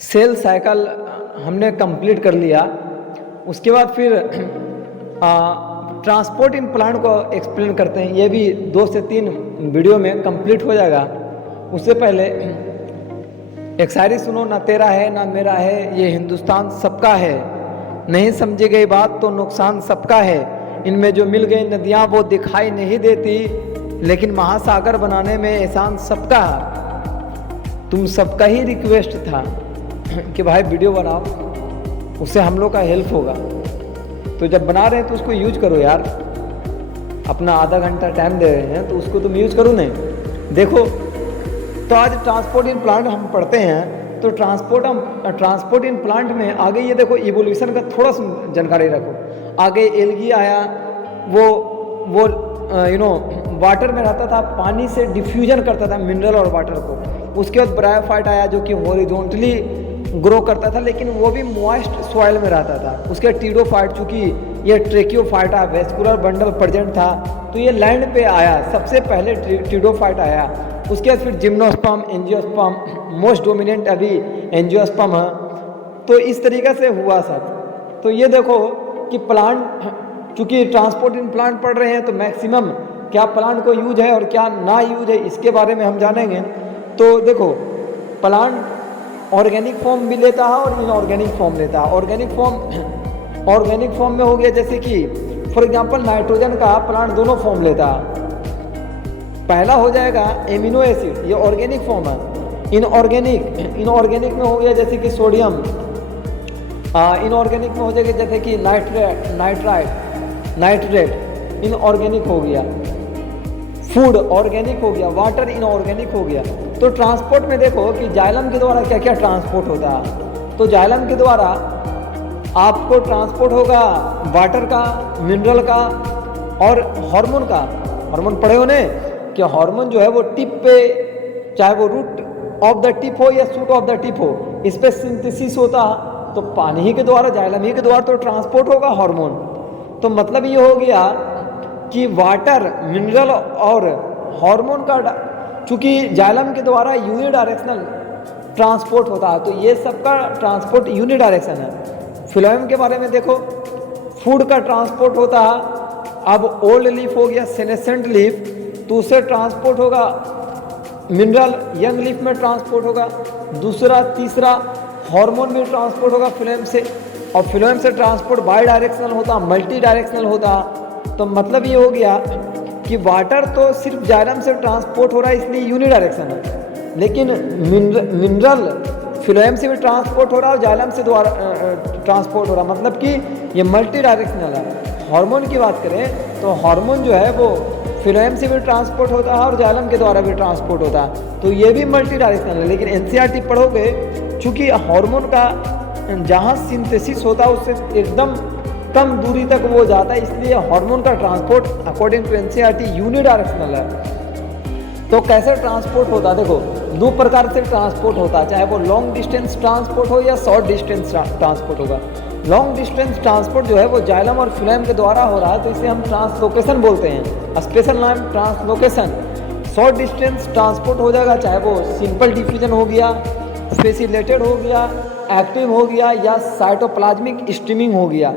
Cell cycle हमने complete कर लिया। उसके बाद फिर ट्रांसपोर्ट इन प्लांट को एक्सप्लेन करते हैं। ये भी 2 से 3 वीडियो में कंप्लीट हो जाएगा। उससे पहले एक शायरी सुनो, ना तेरा है ना मेरा है, ये हिंदुस्तान सबका है, नहीं समझी गई बात तो नुकसान सबका है, इनमें जो मिल गई नदियाँ वो दिखाई नहीं देती, लेकिन महासागर बनाने में एहसान सबका है। तुम सबका ही रिक्वेस्ट था कि भाई वीडियो बनाओ, उससे हम लोग का हेल्प होगा। तो जब बना रहे हैं तो उसको यूज करो यार। अपना आधा घंटा टाइम दे रहे हैं तो उसको तुम यूज करो। नहीं देखो, तो आज ट्रांसपोर्ट इन प्लांट हम पढ़ते हैं। तो ट्रांसपोर्ट इन प्लांट में आगे ये देखो इवोल्यूशन का थोड़ा सा जानकारी रखो। आगे एल्गी आया, वो वाटर में रहता था, पानी से डिफ्यूजन करता था मिनरल और वाटर को। उसके बाद ब्रायोफाइट आया जो कि हॉरिजॉन्टली ग्रो करता था, लेकिन वो भी मॉइस्ट सॉइल में रहता था। उसके बाद टीडोफाइट, चूँकि ये ट्रेकियोफाइटा वेस्कुलर बंडल प्रेजेंट था तो ये लैंड पे आया। सबसे पहले टीडोफाइट आया। उसके बाद फिर जिम्नोस्पर्म, एंजियोस्पर्म, मोस्ट डोमिनेंट अभी एंजियोस्पर्म है। तो इस तरीके से हुआ सब। तो ये देखो कि प्लांट, चूँकि ट्रांसपोर्ट इन प्लांट पढ़ रहे हैं तो मैक्सिमम क्या प्लांट को यूज है और क्या ना यूज है इसके बारे में हम जानेंगे। तो देखो, प्लांट ऑर्गेनिक फॉर्म भी लेता है और इनऑर्गेनिक फॉर्म लेता है। ऑर्गेनिक फॉर्म में हो गया जैसे कि फॉर एग्जांपल नाइट्रोजन का प्लांट दोनों फॉर्म लेता है। पहला हो जाएगा एमिनो एसिड, ये ऑर्गेनिक फॉर्म है। इनऑर्गेनिक में हो गया जैसे कि सोडियम। इनऑर्गेनिक में हो जाएगा जैसे कि नाइट्रेट इनऑर्गेनिक हो गया। फूड ऑर्गेनिक हो गया, वाटर इनऑर्गेनिक हो गया। तो ट्रांसपोर्ट में देखो कि जाइलम के द्वारा क्या क्या ट्रांसपोर्ट होता है। तो जाइलम के द्वारा आपको ट्रांसपोर्ट होगा वाटर का, मिनरल का और हार्मोन का। हार्मोन पढ़े होने कि हार्मोन जो है वो टिप पे, चाहे वो रूट ऑफ द टिप हो या शूट ऑफ द टिप हो, इस पे सिंथेसिस होता है। तो पानी ही के द्वारा, जाइलम ही के द्वारा तो ट्रांसपोर्ट होगा हार्मोन। तो मतलब ये हो गया कि वाटर, मिनरल और हार्मोन का, चूंकि जाइलम के द्वारा यूनिडायरेक्शनल ट्रांसपोर्ट होता है, तो ये सबका ट्रांसपोर्ट यूनिडायरेक्शन है। फिलोएम के बारे में देखो, फूड का ट्रांसपोर्ट होता है। अब ओल्ड लीफ हो गया, सेनेसेंट लीफ, तो उससे ट्रांसपोर्ट होगा मिनरल, यंग लीफ में ट्रांसपोर्ट होगा। दूसरा, तीसरा हार्मोन में ट्रांसपोर्ट होगा फिलोएम से। और फिलोएम से ट्रांसपोर्ट बाई डायरेक्शनल होता, मल्टी डायरेक्शनल होता। तो मतलब ये हो गया कि वाटर तो सिर्फ जाइलम से ट्रांसपोर्ट हो रहा है, इसलिए यूनिडायरेक्शन है। लेकिन मिनरल फिलोएम से भी ट्रांसपोर्ट हो रहा है और जाइलम से द्वारा ट्रांसपोर्ट हो रहा है, मतलब कि ये मल्टी डायरेक्शनल है। हार्मोन की बात करें तो हार्मोन जो है वो फिलोएम से भी ट्रांसपोर्ट होता है और जाइलम के द्वारा भी ट्रांसपोर्ट होता है। तो ये भी मल्टी डायरेक्शनल है। लेकिन एनसीईआरटी पढ़ोगे, चूँकि हार्मोन का जहाँ सिंथेसिस होता है उससे एकदम कम दूरी तक वो जाता है, इसलिए हार्मोन का transport according to NCERT unidirectional है। तो कैसे ट्रांसपोर्ट होता है, देखो 2 प्रकार से ट्रांसपोर्ट होता है, चाहे वो लॉन्ग डिस्टेंस ट्रांसपोर्ट हो या शॉर्ट डिस्टेंस ट्रांसपोर्ट होगा। लॉन्ग डिस्टेंस ट्रांसपोर्ट जो है वो जाइलम और फिलोएम के द्वारा हो रहा है, तो इसे हम ट्रांसलोकेशन बोलते हैं, स्पेशल नाम ट्रांसलोकेशन। शॉर्ट डिस्टेंस ट्रांसपोर्ट हो जाएगा, चाहे वो सिंपल डिफ्यूजन हो गया, स्पेसिलेटेड हो गया, एक्टिव हो गया या साइटोप्लाज्मिक स्ट्रीमिंग हो गया।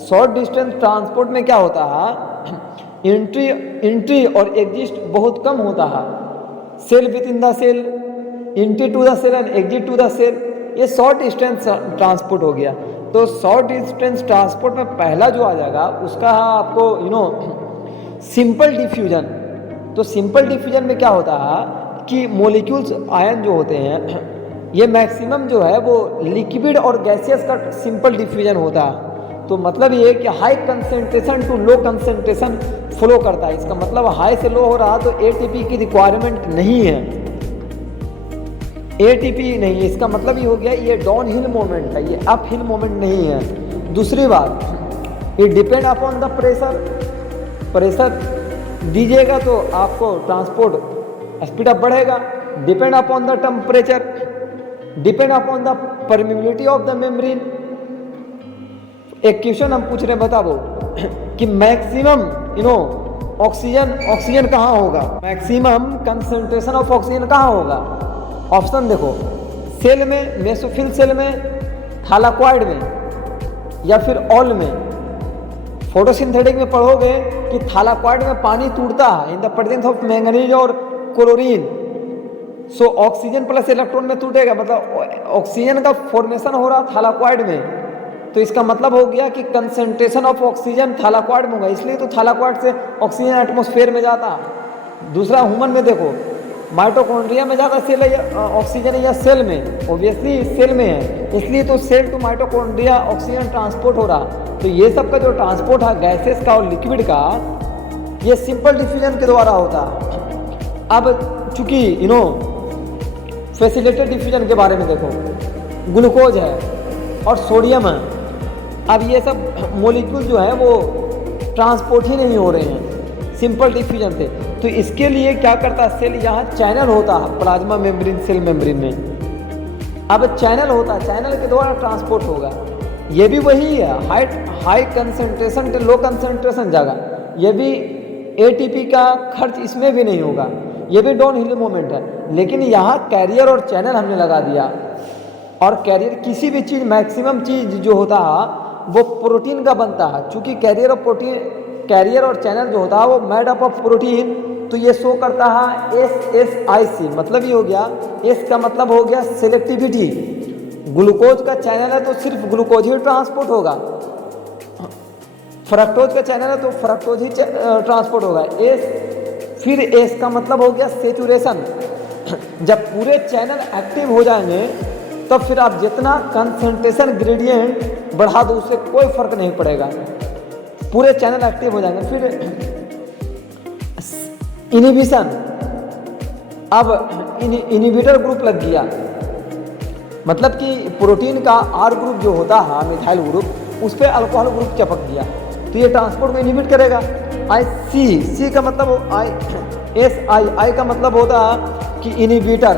शॉर्ट डिस्टेंस ट्रांसपोर्ट में क्या होता है, एंट्री और एग्जिट बहुत कम होता है। Cell within the cell, entry to the cell and exit to the cell, ये शॉर्ट डिस्टेंस ट्रांसपोर्ट हो गया। तो शॉर्ट डिस्टेंस ट्रांसपोर्ट में पहला जो आ जाएगा उसका आपको सिंपल डिफ्यूजन। तो सिंपल डिफ्यूजन में क्या होता है कि मोलिक्यूल्स, आयन जो होते हैं, ये मैक्सिमम जो है वो लिक्विड और गैसियस का सिंपल डिफ्यूजन होता है। तो मतलब ये कि high concentration to low concentration flow करता है। इसका मतलब हाई से लो हो रहा तो एटीपी की रिक्वायरमेंट नहीं है, एटीपी नहीं है। इसका मतलब ये हो गया ये डाउन हिल मोमेंट है, ये अप हिल मोमेंट नहीं है। दूसरी बात, ये डिपेंड अपॉन द प्रेशर दीजिएगा तो आपको ट्रांसपोर्ट स्पीड अप बढ़ेगा। Depend upon the temperature, depend upon the permeability of the membrane. एक क्वेश्चन हम पूछ रहे हैं, बताओ कि मैक्सिमम ऑक्सीजन कहाँ होगा, मैक्सिमम कंसंट्रेशन ऑफ ऑक्सीजन कहाँ होगा। ऑप्शन देखो, सेल में, मेसोफिल सेल में, थालाक्वाइड में या फिर ऑल में। फोटोसिंथेटिक में पढ़ोगे कि थालाक्वाइड में पानी टूटता है in the presence of manganese और chlorine. So oxygen plus electron में टूटेगा, मतलब ऑक्सीजन का फॉर्मेशन हो रहा थालाक्वाइड में। तो इसका मतलब हो गया कि कंसंट्रेशन ऑफ ऑक्सीजन थालाक्वाइड में होगा, इसलिए तो थालाक्वाइड से ऑक्सीजन एटमॉस्फेयर में जाता। दूसरा ह्यूमन में देखो, माइटोकॉन्ड्रिया में ज़्यादा सेल है ऑक्सीजन या सेल में, ऑब्वियसली सेल में है, इसलिए तो cell to mitochondria oxygen transport हो रहा। तो ये सब का जो ट्रांसपोर्ट है गैसेस का और लिक्विड का, ये सिंपल डिफ्यूजन के द्वारा होता। अब चूंकि फैसिलिटेड डिफ्यूजन के बारे में देखो, ग्लूकोज है और सोडियम है। अब ये सब मॉलिक्यूल जो है वो ट्रांसपोर्ट ही नहीं हो रहे हैं सिंपल डिफ्यूजन से। तो इसके लिए क्या करता है सेल, यहाँ चैनल होता है प्लाज्मा मेम्ब्रेन, सेल मेम्ब्रेन में। अब चैनल होता है, चैनल के द्वारा ट्रांसपोर्ट होगा। ये भी वही है, हाई कंसंट्रेशन से लो कंसंट्रेशन जगह। ये भी एटीपी का खर्च इसमें भी नहीं होगा, ये भी डाउन हिल मूवमेंट है। लेकिन यहाँ कैरियर और चैनल हमने लगा दिया। और कैरियर किसी भी चीज़, मैक्सिमम चीज़ जो होता है वो प्रोटीन का बनता है। चूँकि कैरियर और चैनल जो होता है वो मेड अप ऑफ प्रोटीन, तो ये शो करता है SSIC। मतलब ये हो गया, एस का मतलब हो गया सेलेक्टिविटी। ग्लूकोज का चैनल है तो सिर्फ ग्लूकोज ही ट्रांसपोर्ट होगा, फ्रक्टोज का चैनल है तो फ्रक्टोज ही ट्रांसपोर्ट होगा। फिर एस का मतलब हो गया सेचुरेशन। जब पूरे चैनल एक्टिव हो जाएंगे तब फिर आप जितना कंसंट्रेशन ग्रेडियंट बढ़ा दो उससे कोई फर्क नहीं पड़ेगा, पूरे चैनल एक्टिव हो जाएंगे। फिर इनिबिशन, अब इनिबिटर ग्रुप लग गया, मतलब कि प्रोटीन का आर ग्रुप जो होता है मिथाइल ग्रुप, उस पर अल्कोहल ग्रुप चिपक गया तो ये ट्रांसपोर्ट को इनिबिट करेगा। सी का मतलब आई का मतलब होता है कि इनिबिटर,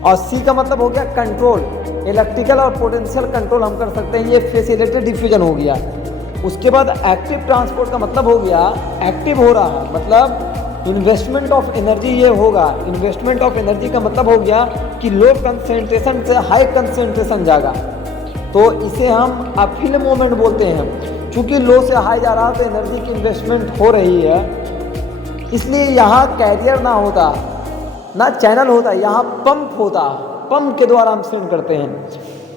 और सी का मतलब हो गया कंट्रोल। इलेक्ट्रिकल और पोटेंशियल कंट्रोल हम कर सकते हैं, ये फैसिलिटेड डिफ्यूजन हो गया। उसके बाद एक्टिव ट्रांसपोर्ट का मतलब हो गया एक्टिव हो रहा है, मतलब इन्वेस्टमेंट ऑफ एनर्जी ये होगा। इन्वेस्टमेंट ऑफ एनर्जी का मतलब हो गया कि लो कंसंट्रेशन से हाई कंसंट्रेशन जाएगा, तो इसे हम अपहिल मूवमेंट बोलते हैं। चूँकि लो से हाई जा रहा तो एनर्जी की इन्वेस्टमेंट हो रही है, इसलिए यहाँ कैरियर ना होता ना चैनल होता, यहाँ पंप होता, पंप के द्वारा हम सेंड करते हैं।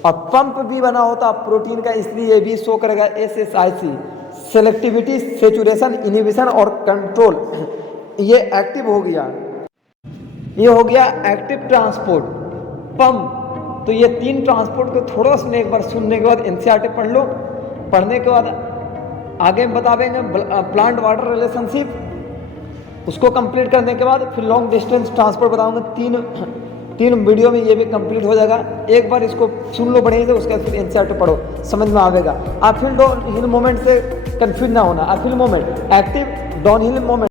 और पंप भी बना होता प्रोटीन का, इसलिए भी शो करेगा SSIC, सेलेक्टिविटी, सेचुरेशन, इनिबिशन और कंट्रोल। ये एक्टिव हो गया, ये हो गया एक्टिव ट्रांसपोर्ट, पंप। तो ये 3 ट्रांसपोर्ट को थोड़ा सुनने, एक बार सुनने के बाद NCERT पढ़ लो। पढ़ने के बाद आगे बताएंगे प्लांट वाटर रिलेशनशिप, उसको कंप्लीट करने के बाद फिर लॉन्ग डिस्टेंस ट्रांसपोर्ट बताऊंगा। तीन वीडियो में ये भी कंप्लीट हो जाएगा। एक बार इसको सुन लो बढ़िया से, उसके बाद फिर NCERT पढ़ो, समझ में आएगा। अपहिल डाउन हिल मोमेंट से कंफ्यूज ना होना। Uphill moment active, down hill moment